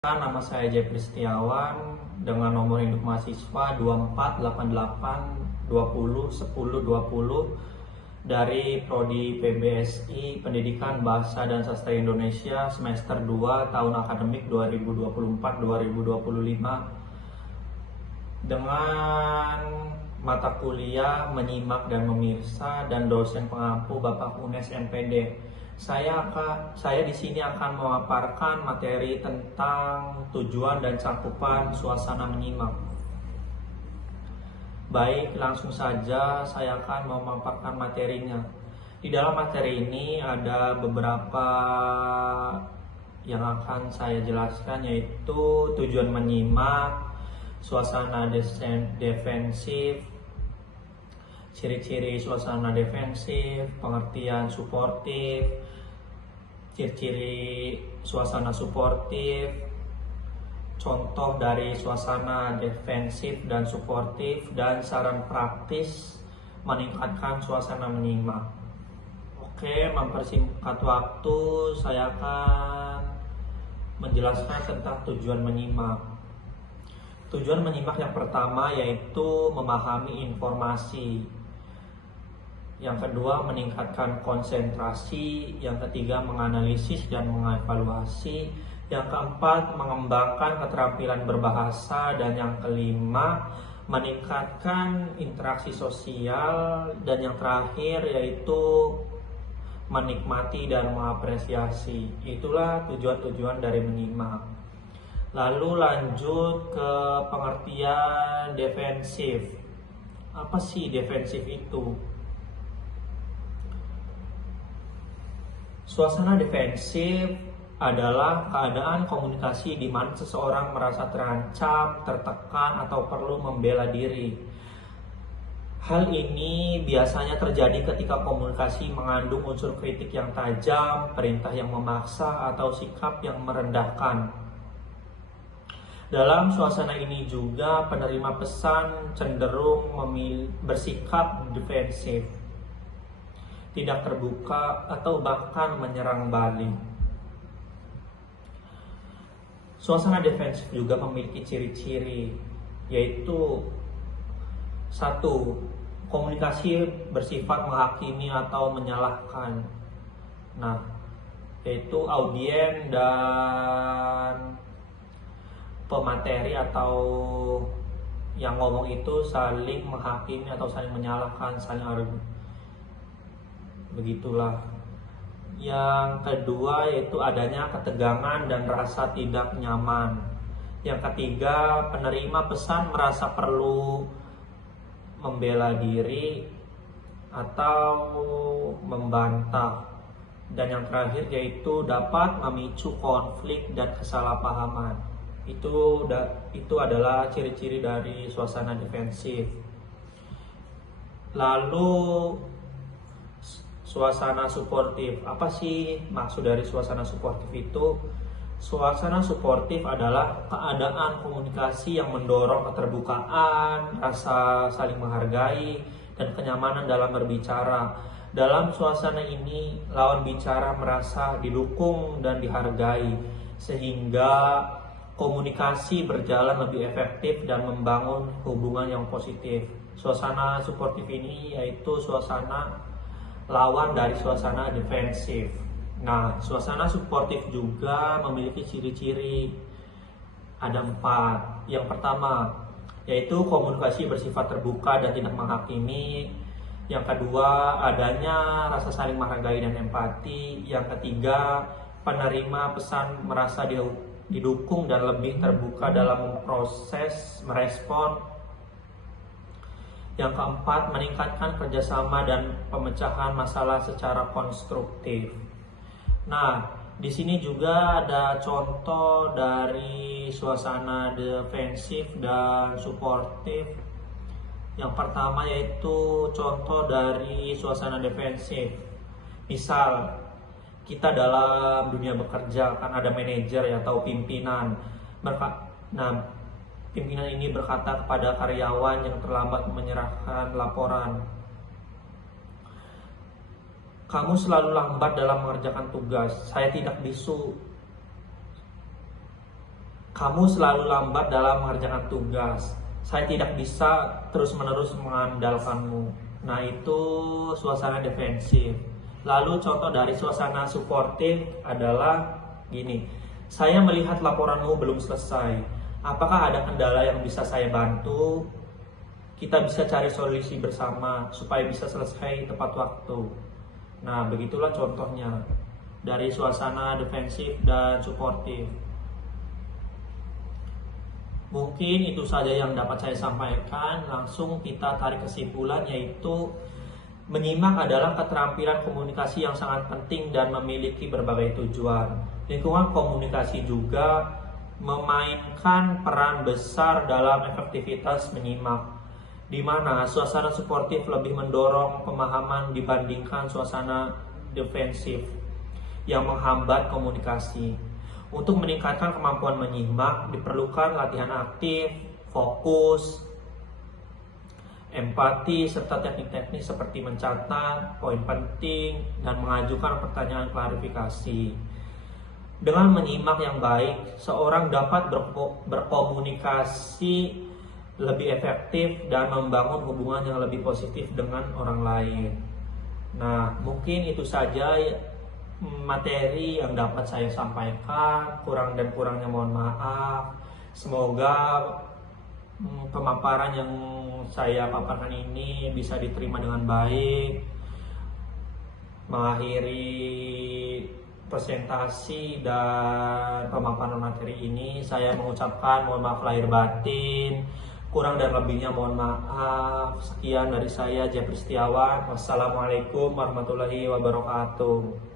Nama saya Jeffrey Setiawan dengan nomor induk mahasiswa 2488201020 dari Prodi PBSI Pendidikan Bahasa dan Sastra Indonesia semester 2 tahun akademik 2024-2025 dengan mata kuliah menyimak dan memirsa dan dosen pengampu Bapak Unes MPD. Saya di sini akan memaparkan materi tentang tujuan dan cakupan suasana menyimak. Baik, langsung saja saya akan memaparkan materinya. Di dalam materi ini ada beberapa yang akan saya jelaskan, yaitu tujuan menyimak, suasana defensif, ciri-ciri suasana defensif, pengertian suportif, ciri-ciri suasana suportif, contoh dari suasana defensif dan suportif, dan saran praktis meningkatkan suasana menyimak. Oke, mempersingkat waktu, saya akan menjelaskan tentang tujuan menyimak. Tujuan menyimak yang pertama yaitu memahami informasi. Yang kedua, meningkatkan konsentrasi. Yang ketiga, menganalisis dan mengevaluasi. Yang keempat, mengembangkan keterampilan berbahasa. Dan yang kelima, meningkatkan interaksi sosial. Dan yang terakhir yaitu menikmati dan mengapresiasi. Itulah tujuan-tujuan dari menyimak. Lalu lanjut ke pengertian defensif. Apa sih defensif itu? Suasana defensif adalah keadaan komunikasi di mana seseorang merasa terancam, tertekan, atau perlu membela diri. Hal ini biasanya terjadi ketika komunikasi mengandung unsur kritik yang tajam, perintah yang memaksa, atau sikap yang merendahkan. Dalam suasana ini juga penerima pesan cenderung bersikap defensif, tidak terbuka, atau bahkan menyerang balik. Suasana defensif juga memiliki ciri-ciri, yaitu 1. Komunikasi bersifat menghakimi atau menyalahkan. Nah, yaitu audien dan pemateri atau yang ngomong itu saling menghakimi atau saling menyalahkan, saling argu. Begitulah. Yang kedua yaitu adanya ketegangan dan rasa tidak nyaman. Yang ketiga, penerima pesan merasa perlu membela diri atau membantah. Dan yang terakhir yaitu dapat memicu konflik dan kesalahpahaman. Itu adalah ciri-ciri dari suasana defensif. Lalu suasana suportif. Apa sih maksud dari suasana suportif itu? Suasana suportif adalah keadaan komunikasi yang mendorong keterbukaan, rasa saling menghargai, dan kenyamanan dalam berbicara. Dalam suasana ini, lawan bicara merasa didukung dan dihargai, sehingga komunikasi berjalan lebih efektif dan membangun hubungan yang positif. Suasana suportif ini yaitu suasana lawan dari suasana defensif. Nah, suasana suportif juga memiliki ciri-ciri. Ada 4. Yang pertama, yaitu komunikasi bersifat terbuka dan tidak menghakimi. Yang kedua, adanya rasa saling menghargai dan empati. Yang ketiga, penerima pesan merasa didukung dan lebih terbuka dalam proses merespon. Yang keempat, meningkatkan kerjasama dan pemecahan masalah secara konstruktif. Nah, di sini juga ada contoh dari suasana defensif dan suportif. Yang pertama yaitu contoh dari suasana defensif. Misal, kita dalam dunia bekerja kan ada manajer atau pimpinan. Pimpinan ini berkata kepada karyawan yang terlambat menyerahkan laporan, "Kamu selalu lambat dalam mengerjakan tugas. Saya tidak bisu. Kamu selalu lambat dalam mengerjakan tugas. Saya tidak bisa terus-menerus mengandalkanmu. Nah, itu suasana defensif. Lalu contoh dari suasana suportif adalah gini. Saya melihat laporanmu belum selesai. Apakah ada kendala yang bisa saya bantu? Kita bisa cari solusi bersama supaya bisa selesai tepat waktu. Nah, begitulah contohnya dari suasana defensif dan suportif. Mungkin itu saja yang dapat saya sampaikan. Langsung kita tarik kesimpulan, yaitu menyimak adalah keterampilan komunikasi yang sangat penting dan memiliki berbagai tujuan. Lingkungan komunikasi juga memainkan peran besar dalam efektivitas menyimak, di mana suasana suportif lebih mendorong pemahaman dibandingkan suasana defensif yang menghambat komunikasi. Untuk meningkatkan kemampuan menyimak, diperlukan latihan aktif, fokus, empati, serta teknik-teknik seperti mencatat poin penting dan mengajukan pertanyaan klarifikasi. Dengan menyimak yang baik, seorang dapat berkomunikasi lebih efektif dan membangun hubungan yang lebih positif dengan orang lain. Nah, mungkin itu saja materi yang dapat saya sampaikan. Kurang dan kurangnya mohon maaf. Semoga pemaparan yang saya paparkan ini bisa diterima dengan baik. Mengakhiri presentasi dan pemaparan materi ini, saya mengucapkan mohon maaf lahir batin. Kurang dan lebihnya mohon maaf. Sekian dari saya, Jeffrey Setiawan. Wassalamualaikum warahmatullahi wabarakatuh.